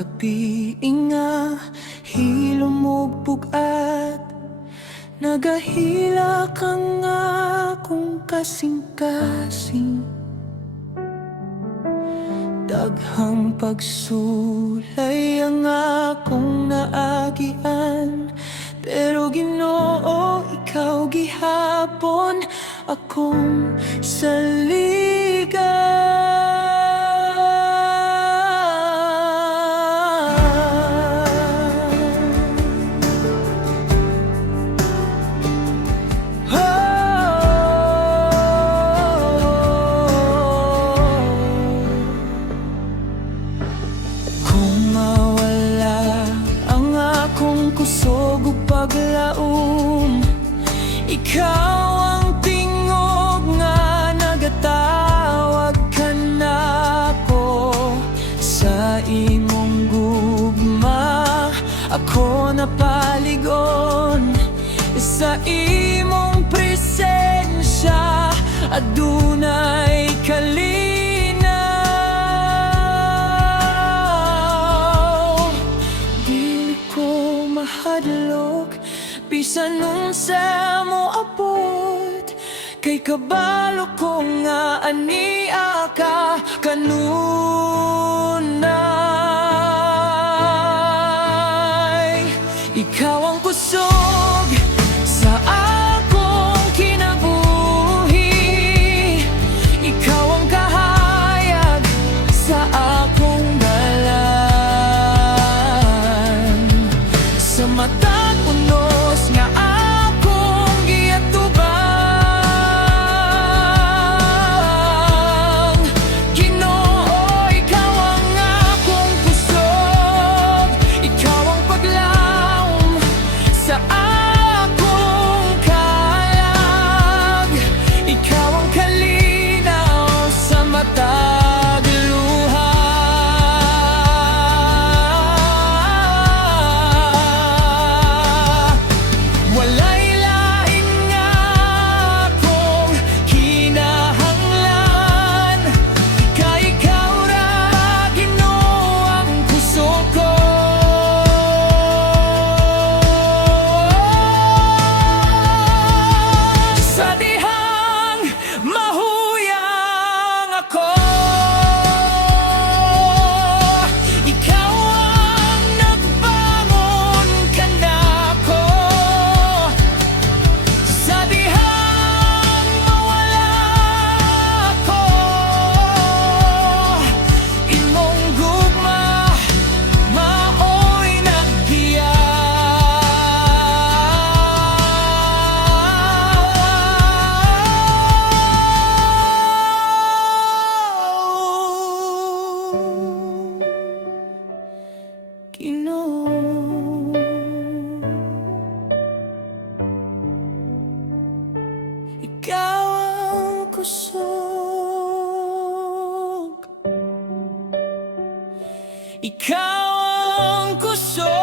gabi nga hilumugpog at nagahila ka nga kung kasing-kasing. Daghang pagsulay ang akong naagian, pero Ginoo, ikaw gihapon akong saligan. Kusog ug paglaom, ikaw ang tingog nga nagatawag kanako. Sa imong gugma ako napaligon, sa imong presensya adunay hadlok. Bisan unsa mo abot, kay kabalo ko nga ania ka kanunay. Ikaw ang kusog sa akong kinabuhi, ikaw ang kahayag sa akong dalan. Sa matag unos nga akong giatubang, Ginoo, ikaw ang akong kusog, ikaw ang paglaom sa akong kalag, ikaw ang kalinaw sa matag luha. Ikaw ang kusog, ikaw ang kusog.